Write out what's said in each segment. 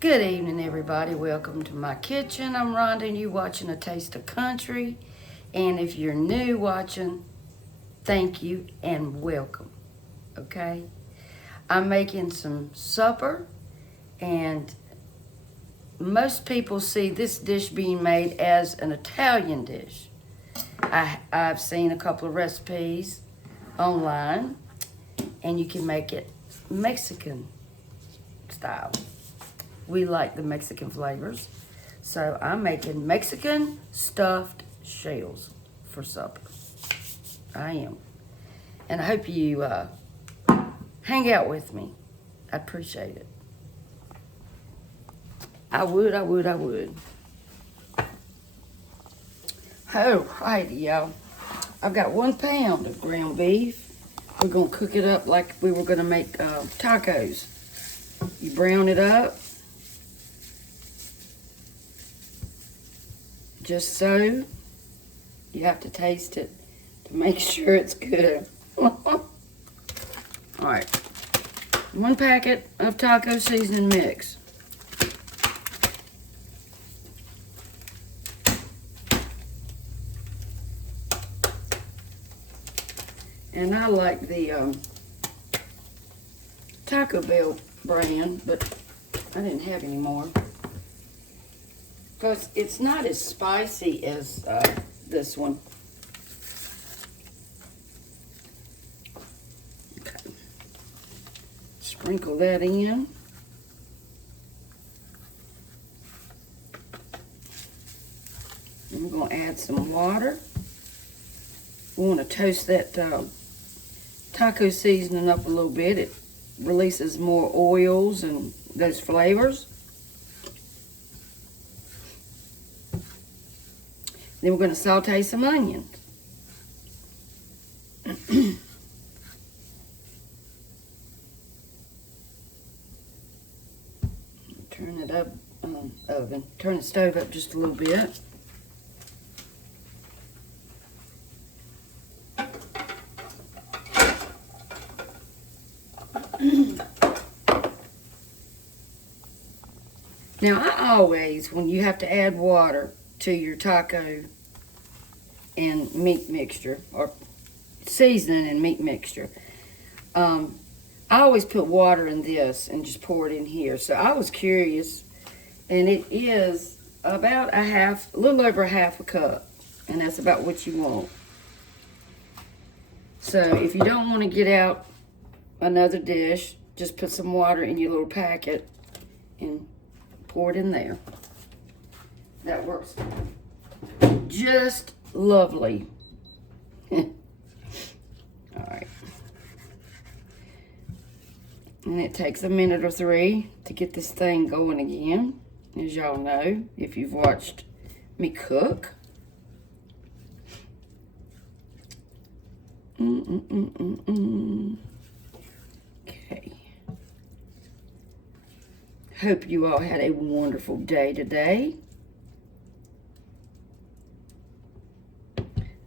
Good evening, everybody. Welcome to my kitchen. I'm Rhonda, and you watching A Taste of Country. And if you're new watching, thank you and welcome. Okay? I'm making some supper, and most people see this dish being made as an Italian dish. I've seen a couple of recipes online, and you can make it Mexican style. We like the Mexican flavors. So I'm making Mexican stuffed shells for supper. I am. And I hope you hang out with me. I appreciate it. I would. Oh, righty, y'all. I've got 1 pound of ground beef. We're going to cook it up like we were going to make tacos. You brown it up. Just so. You have to taste it to make sure it's good. All right. 1 packet of taco seasoning mix. And I like the Taco Bell brand, but I didn't have any more. Because it's not as spicy as this one. Okay. Sprinkle that in. And we're going to add some water. We want to toast that taco seasoning up a little bit. It releases more oils and those flavors. Then we're going to saute some onions. Turn it up, turn the stove up just a little bit. Now, I always, when you have to add water to your taco and meat mixture, or seasoning and meat mixture, I always put water in this and just pour it in here. So I was curious, and it is about a little over a half a cup, and that's about what you want. So if you don't want to get out another dish, just put some water in your little packet and pour it in there. That works just lovely. All right. And it takes a minute or 3 to get this thing going again, as y'all know, if you've watched me cook. Okay. Hope you all had a wonderful day today.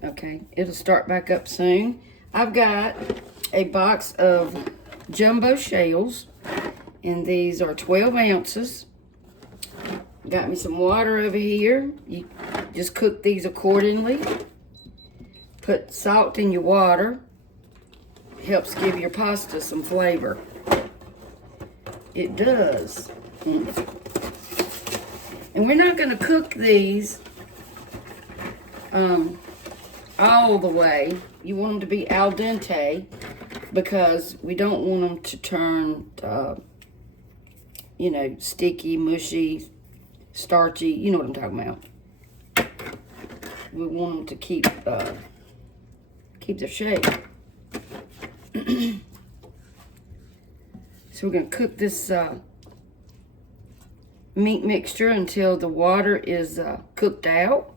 Okay, it'll start back up soon. I've got a box of jumbo shells, and these are 12 ounces. Got me some water over here. You just cook these accordingly. Put salt in your water. Helps give your pasta some flavor. It does. And we're not going to cook these all the way. You want them to be al dente because we don't want them to turn, sticky, mushy, starchy. You know what I'm talking about. We want them to keep their shape. So we're going to cook this meat mixture until the water is cooked out.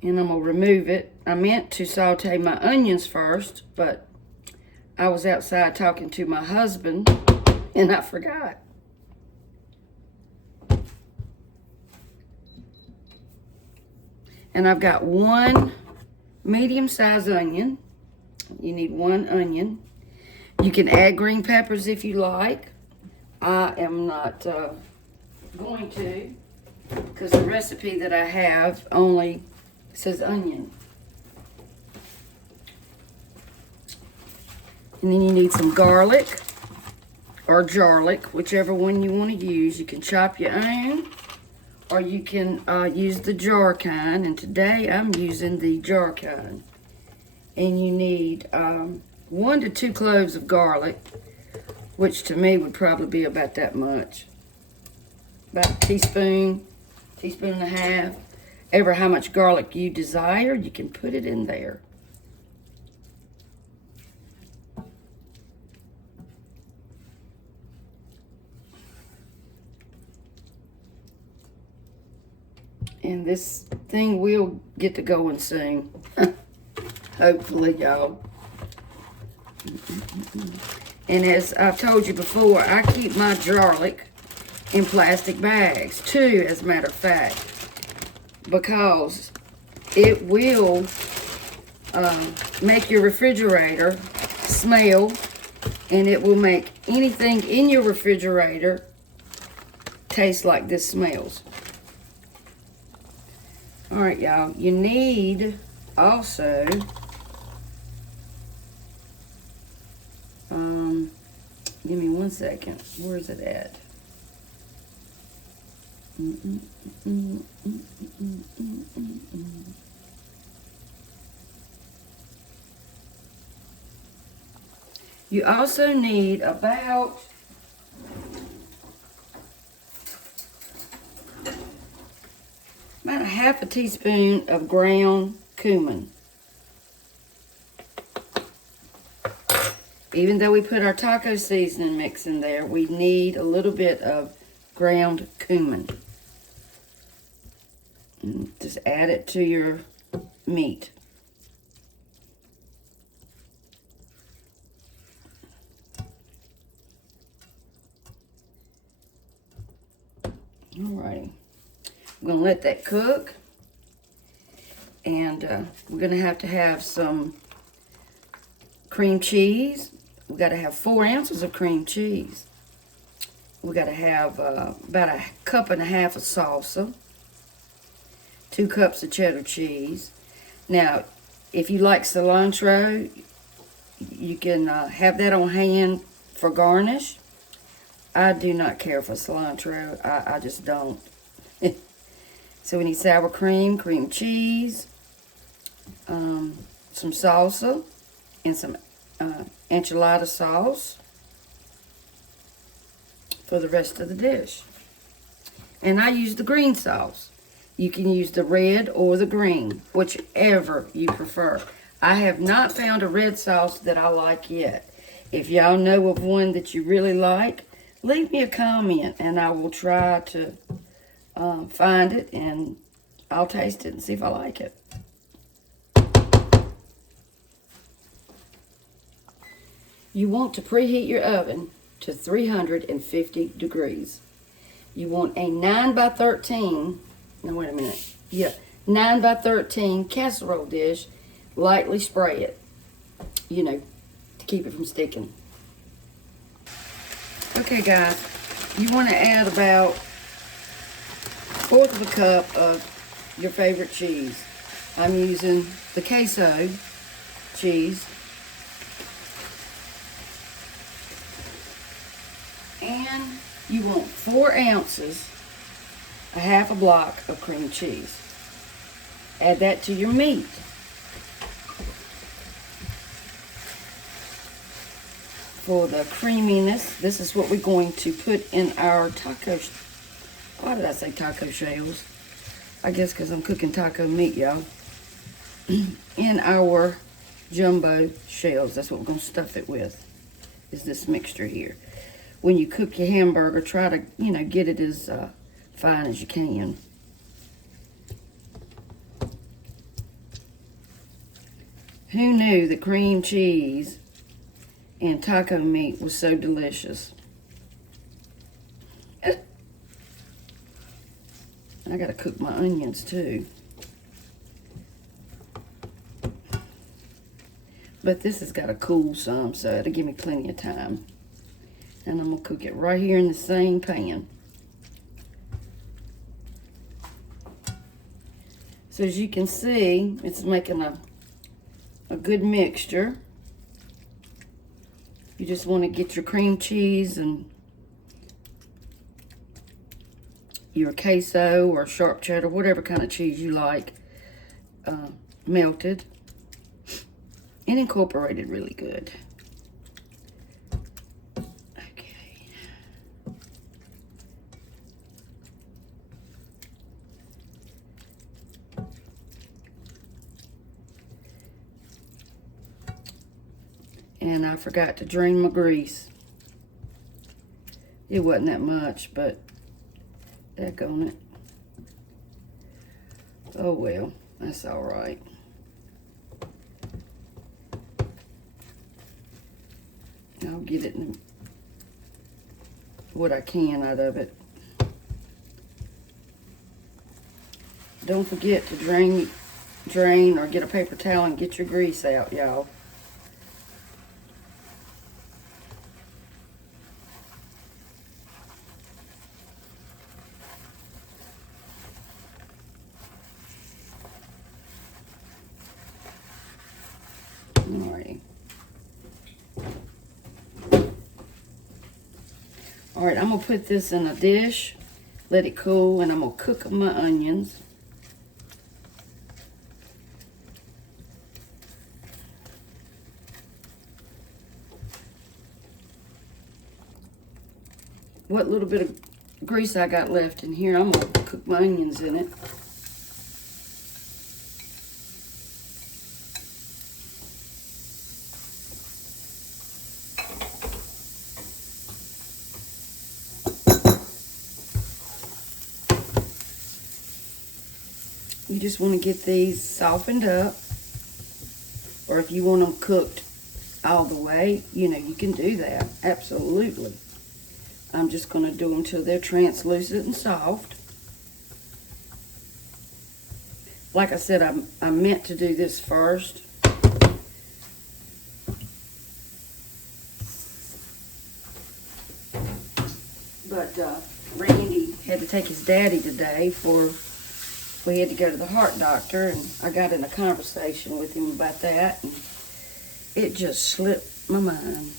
And I'm going to remove it. I meant to saute my onions first, but I was outside talking to my husband, and I forgot. And I've got 1 medium-sized onion. You need 1 onion. You can add green peppers if you like. I am not going to, because the recipe that I have only says onion. And then you need some garlic or jarlic, whichever one you want to use. You can chop your own, or you can use the jar kind. And today I'm using the jar kind. And you need 1 to 2 cloves of garlic, which to me would probably be about that much. About a teaspoon, teaspoon and a half. Ever how much garlic you desire, you can put it in there. And this thing will get to going soon. Hopefully, y'all. And as I've told you before, I keep my garlic in plastic bags, too, as a matter of fact, because it will make your refrigerator smell, and it will make anything in your refrigerator taste like this smells. All right, y'all, you need also give me 1 second. Where is it at? You also need about a half a teaspoon of ground cumin. Even though we put our taco seasoning mix in there, we need a little bit of ground cumin. And just add it to your meat. Alrighty. I'm going to let that cook. And we're going to have some cream cheese. We got to have 4 ounces of cream cheese. We got to have about a cup and a half of salsa. 2 cups of cheddar cheese. Now, if you like cilantro, you can have that on hand for garnish. I do not care for cilantro. I just don't. So we need sour cream, cream cheese, some salsa, and some enchilada sauce for the rest of the dish. And I use the green sauce. You can use the red or the green, whichever you prefer. I have not found a red sauce that I like yet. If y'all know of one that you really like, leave me a comment and I will try to find it, and I'll taste it and see if I like it. You want to preheat your oven to 350 degrees. You want a 9 by 13, no wait a minute, yeah, 9 by 13 casserole dish. Lightly spray it, you know, to keep it from sticking. Okay guys, you want to add about 1/4 of a cup of your favorite cheese. I'm using the queso cheese. And you want 4 ounces, a half a block of cream cheese. Add that to your meat. For the creaminess, this is what we're going to put in our taco. Why did I say taco shells? I guess because I'm cooking taco meat, y'all. In our jumbo shells. That's what we're going to stuff it with, is this mixture here. When you cook your hamburger, try to, you know, get it as fine as you can. Who knew that cream cheese and taco meat was so delicious? I gotta cook my onions too. But this has got to cool some, so it'll give me plenty of time. And I'm going to cook it right here in the same pan. So as you can see, it's making a good mixture. You just want to get your cream cheese and your queso or sharp cheddar, whatever kind of cheese you like, melted and incorporated really good. Okay. And I forgot to drain my grease. It wasn't that much, but heck on it. Oh well, that's all right. I'll get it in what I can out of it. Don't forget to drain or get a paper towel and get your grease out, y'all. All right, I'm gonna put this in a dish, let it cool, and I'm gonna cook my onions. What little bit of grease I got left in here, I'm gonna cook my onions in it. You just want to get these softened up, or if you want them cooked all the way, you know, you can do that, absolutely. I'm just going to do them till they're translucent and soft. Like I said, I meant to do this first. But Randy had to take his daddy today we had to go to the heart doctor, and I got in a conversation with him about that, and it just slipped my mind.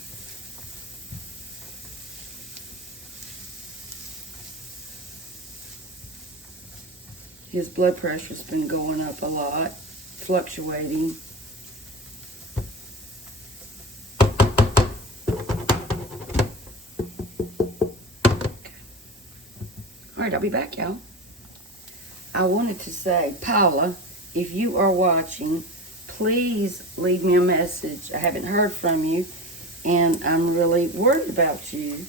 His blood pressure's been going up a lot, fluctuating. All right, I'll be back, y'all. I wanted to say, Paula, if you are watching, please leave me a message. I haven't heard from you, and I'm really worried about you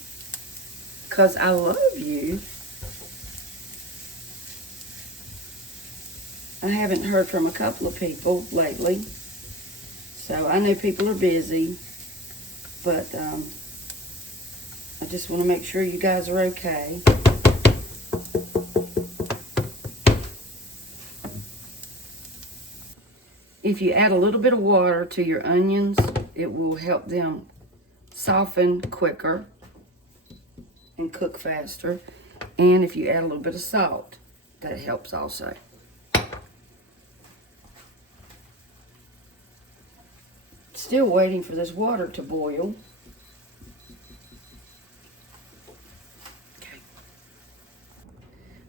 because I love you. I haven't heard from a couple of people lately, so I know people are busy, but I just want to make sure you guys are okay. If you add a little bit of water to your onions, it will help them soften quicker and cook faster. And if you add a little bit of salt, that helps also. Still waiting for this water to boil.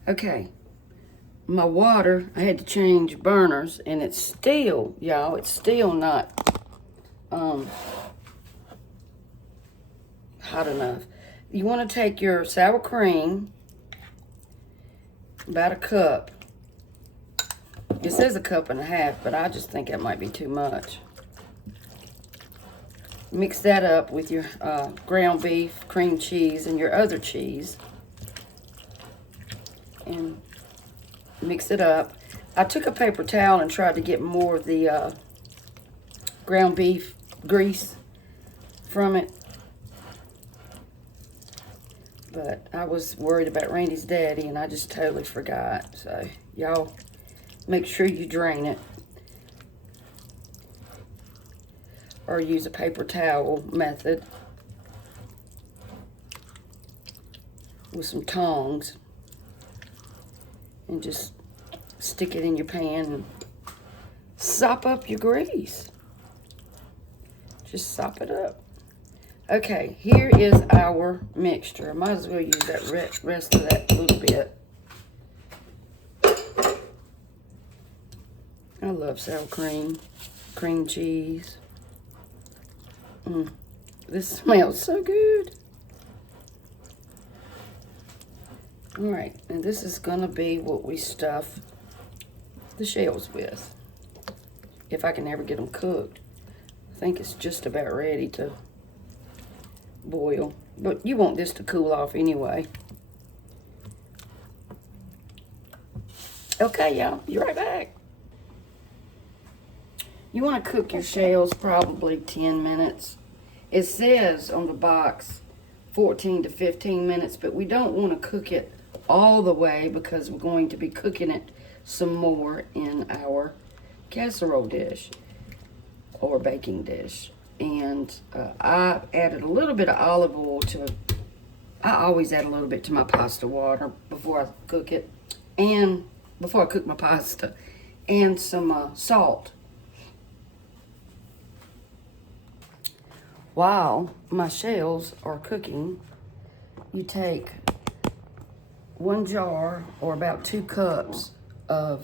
Okay. My water, I had to change burners, and it's still, y'all, it's still not hot enough. You want to take your sour cream, about a cup. It says 1.5 cups, but I just think that might be too much. Mix that up with your ground beef, cream cheese, and your other cheese. And mix it up. I took a paper towel and tried to get more of the ground beef grease from it. But I was worried about Randy's daddy, and I just totally forgot. So, y'all, make sure you drain it. or use a paper towel method with some tongs and just stick it in your pan and sop up your grease. Just sop it up. Okay, here is our mixture. I might as well use that rest of that little bit. I love sour cream, cream cheese. This smells so good. All right, and this is gonna be what we stuff the shells with. If I can ever get them cooked. I think it's just about ready to boil, but you want this to cool off anyway. Okay, y'all, be right back. You want to cook your shells probably 10 minutes. It says on the box 14 to 15 minutes, but we don't want to cook it all the way because we're going to be cooking it some more in our casserole dish or baking dish. And I added a little bit of olive oil I always add a little bit to my pasta water before I cook it, and before I cook my pasta, and some salt. While my shells are cooking, you take 1 jar or about 2 cups of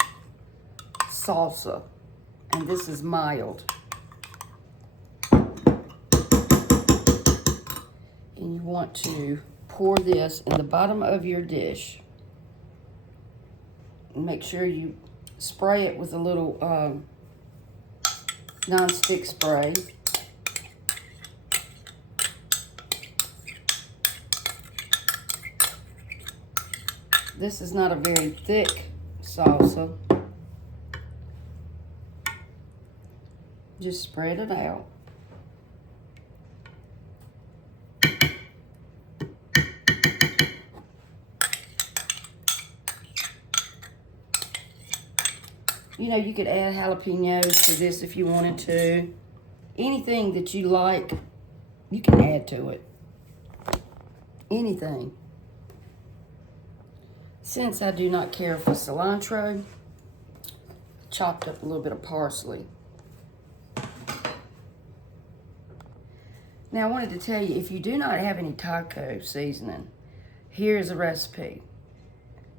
salsa, and this is mild. And you want to pour this in the bottom of your dish. Make sure you spray it with a little non-stick spray. This is not a very thick salsa. Just spread it out. You know, you could add jalapenos to this if you wanted to. Anything that you like, you can add to it. Anything. Since I do not care for cilantro, chopped up a little bit of parsley. Now I wanted to tell you, if you do not have any taco seasoning, here's a recipe.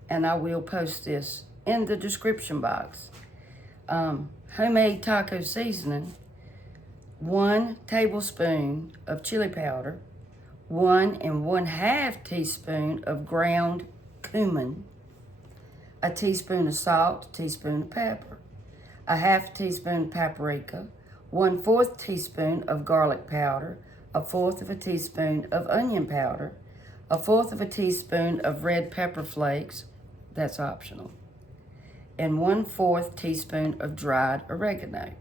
And I will post this in the description box. Homemade taco seasoning, 1 tablespoon of chili powder, 1 1/2 teaspoon of ground cumin, a teaspoon of salt, a teaspoon of pepper, a 1/2 teaspoon paprika, 1/4 teaspoon of garlic powder, a 1/4 teaspoon of onion powder, a 1/4 teaspoon of red pepper flakes, that's optional, and 1/4 teaspoon of dried oregano.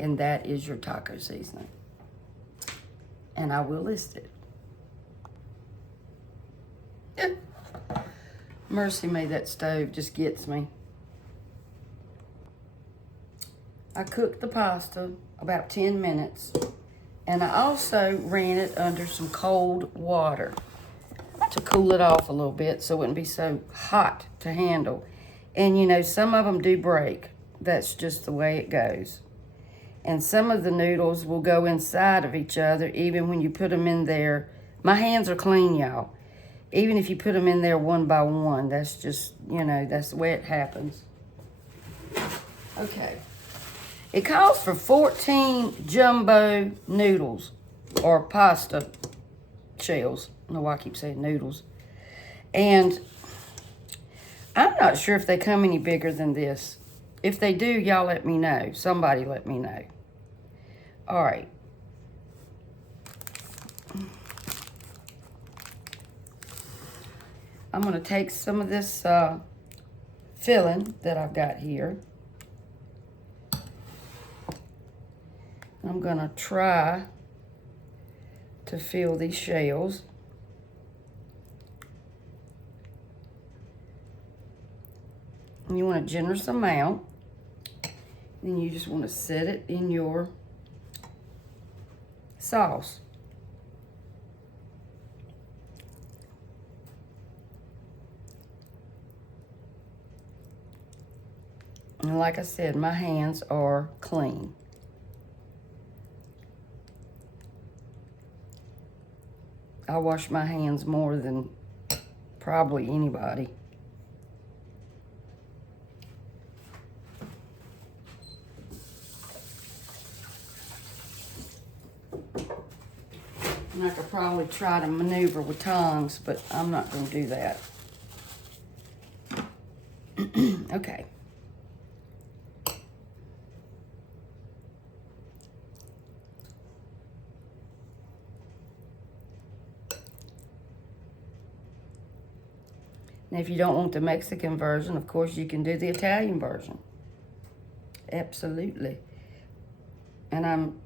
And that is your taco seasoning. And I will list it. Mercy me, that stove just gets me. I cooked the pasta about 10 minutes, and I also ran it under some cold water to cool it off a little bit so it wouldn't be so hot to handle. And you know, some of them do break. That's just the way it goes. And some of the noodles will go inside of each other even when you put them in there. My hands are clean, y'all. Even if you put them in there one by one, that's just, you know, that's the way it happens. Okay. It calls for 14 jumbo noodles or pasta shells. I don't know why I keep saying noodles. And I'm not sure if they come any bigger than this. If they do, y'all let me know. Somebody let me know. All right. I'm going to take some of this filling that I've got here. I'm going to try to fill these shells. And you want a generous amount. Then you just want to set it in your sauce. And like I said, my hands are clean. I wash my hands more than probably anybody. And I could probably try to maneuver with tongs, but I'm not going to do that. Okay. Now, if you don't want the Mexican version, of course, you can do the Italian version. Absolutely. And I'm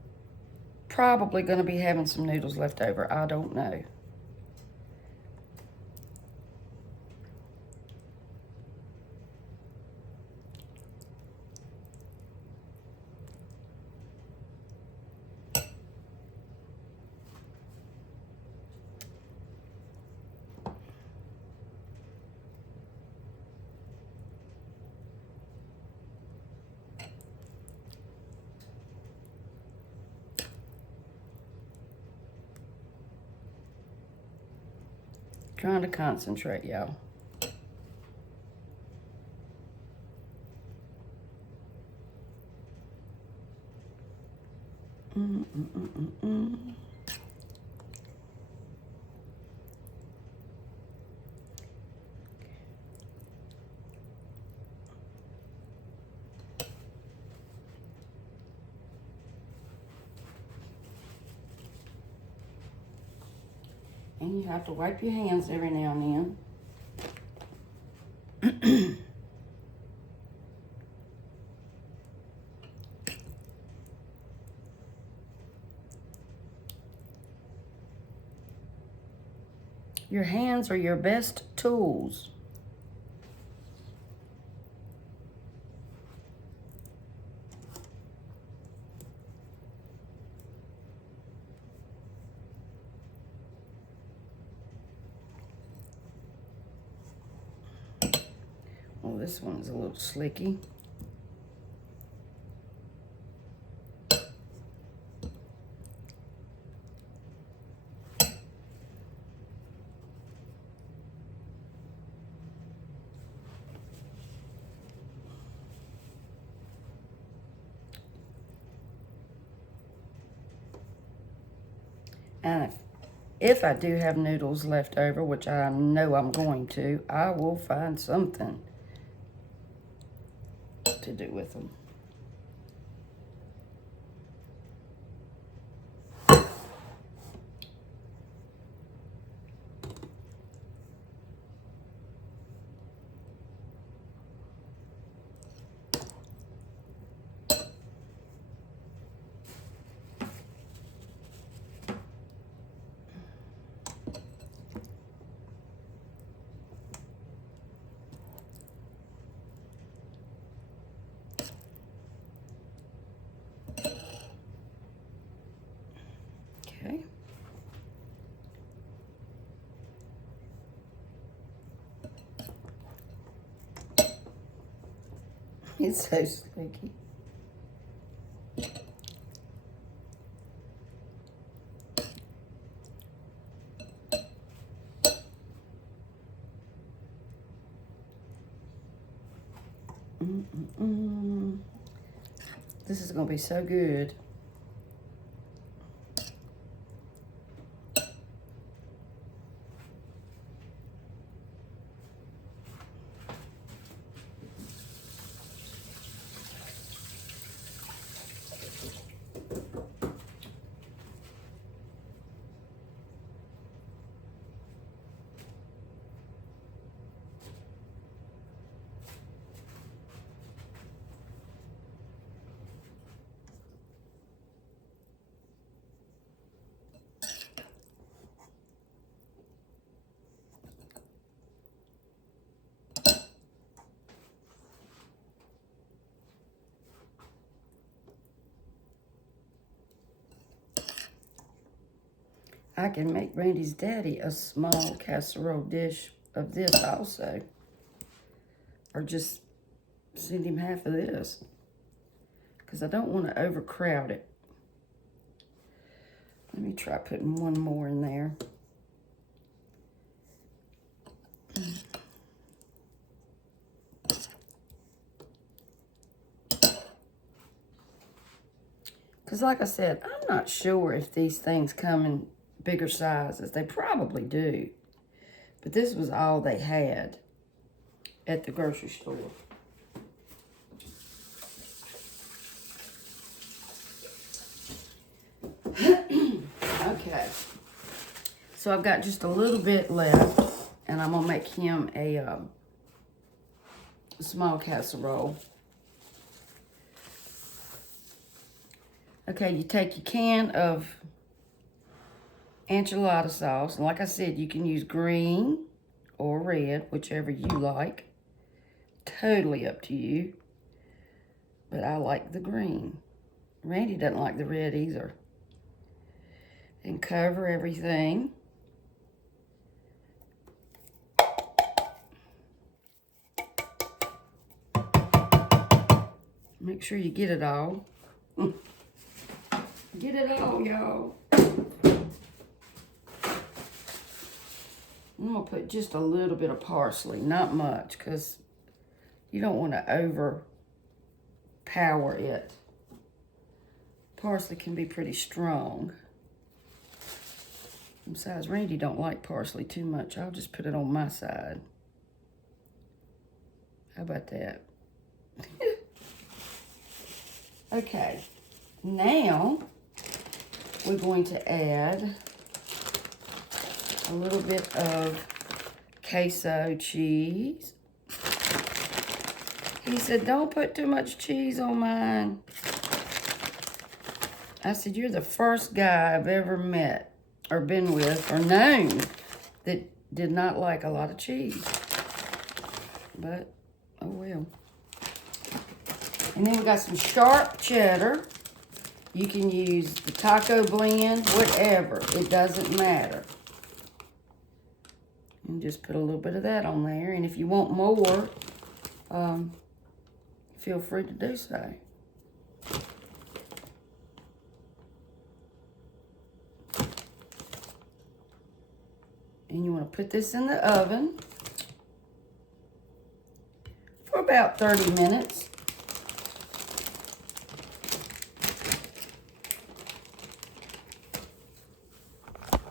probably going to be having some noodles left over. I don't know. Trying to concentrate, y'all. And you have to wipe your hands every now and then. Your hands are your best tools. Well, this one's a little slicky. And if I do have noodles left over, which I know I'm going to, I will find something to do with them. Okay. It's so slicky. This is going to be so good. I can make Randy's daddy a small casserole dish of this also. Or just send him half of this. Because I don't want to overcrowd it. Let me try putting one more in there. Because like I said, I'm not sure if these things come in bigger sizes. They probably do. But this was all they had at the grocery store. Okay. So I've got just a little bit left. And I'm going to make him a small casserole. Okay, you take your can of enchilada sauce. And like I said, you can use green or red, whichever you like. Totally up to you. But I like the green. Randy doesn't like the red either. And cover everything. Make sure you get it all. Get it all, y'all. I'm going to put just a little bit of parsley, not much, because you don't want to overpower it. Parsley can be pretty strong. Besides, Randy don't like parsley too much. I'll just put it on my side. How about that? Okay, now we're going to add a little bit of queso cheese. He said, don't put too much cheese on mine. I said, you're the first guy I've ever met or been with or known that did not like a lot of cheese. But, oh well. And then we got some sharp cheddar. You can use the taco blend, whatever. It doesn't matter. And just put a little bit of that on there. And if you want more, feel free to do so. And you want to put this in the oven for about 30 minutes.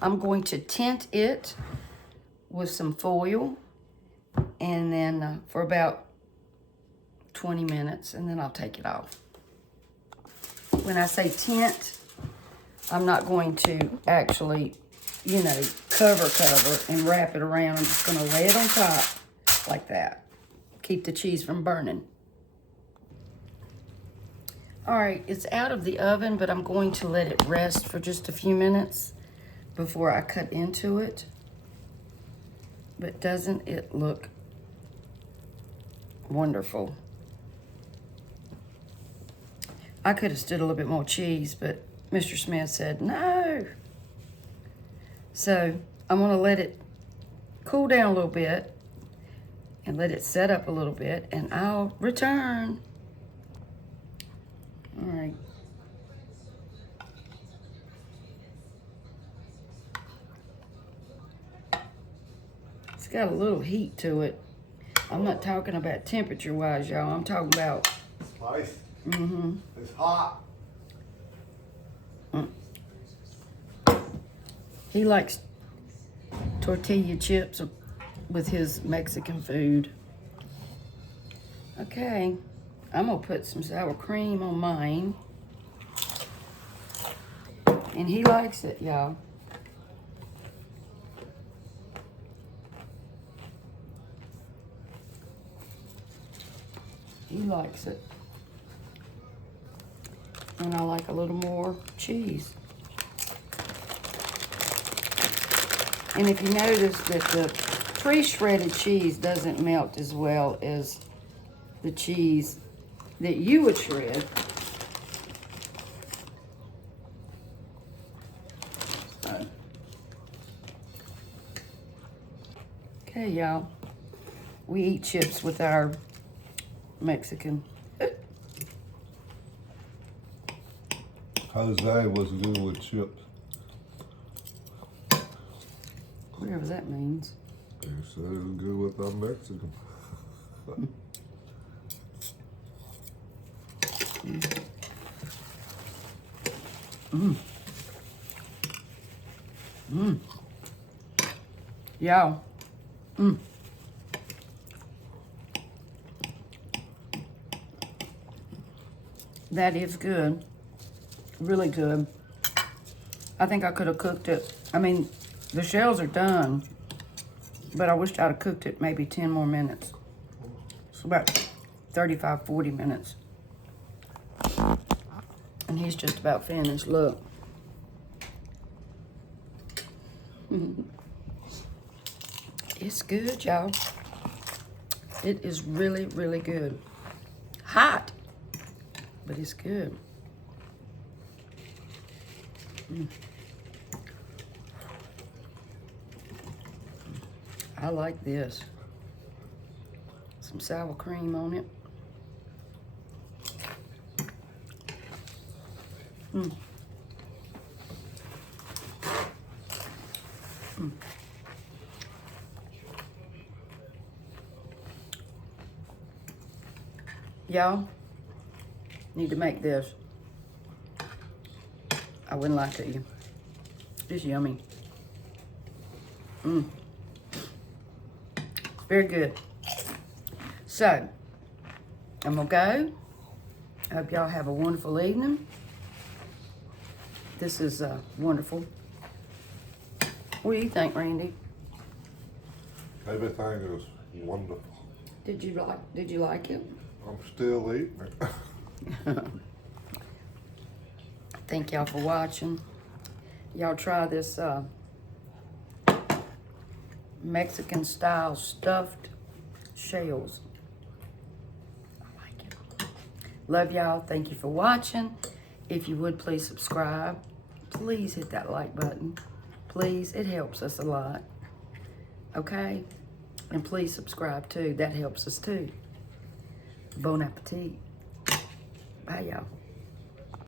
I'm going to tint it with some foil and then for about 20 minutes, and then I'll take it off. When I say tint, I'm not going to actually, you know, cover and wrap it around. I'm just going to lay it on top like that. Keep the cheese from burning. All right, it's out of the oven, but I'm going to let it rest for just a few minutes before I cut into it. But doesn't it look wonderful? I could have stood a little bit more cheese, but Mr. Smith said no. So I'm gonna let it cool down a little bit and let it set up a little bit, and I'll return. All right. It's got a little heat to it. I'm not talking about temperature-wise, y'all. I'm talking about... Spice. Mm-hmm. It's hot. He likes tortilla chips with his Mexican food. Okay. I'm going to put some sour cream on mine. And he likes it, y'all. He likes it. And I like a little more cheese. And if you notice that the pre-shredded cheese doesn't melt as well as the cheese that you would shred. Okay, y'all. We eat chips with our Mexican. Jose was good with chips. Whatever that means. He said it was good with our Mexican. Y'all. That is good. Really good. I think I could have cooked it. I mean, the shells are done, but I wished I'd have cooked it maybe 10 more minutes. So about 35, 40 minutes. And he's just about finished. Look. It's good, y'all. It is really, really good. Hot, but it's good. I like this. Some sour cream on it. Y'all need to make this. I wouldn't lie to you. It's yummy. Very good. So, I'm gonna go. I hope y'all have a wonderful evening. This is wonderful. What do you think, Randy? Everything is wonderful. Did you like it? I'm still eating it. Thank y'all for watching. Y'all try this Mexican style stuffed shells. I like it. Love y'all. Thank you for watching. If you would please subscribe. Please hit that like button. Please, it helps us a lot. Okay? And please subscribe too. That helps us too. Bon appetit. Bye y'all.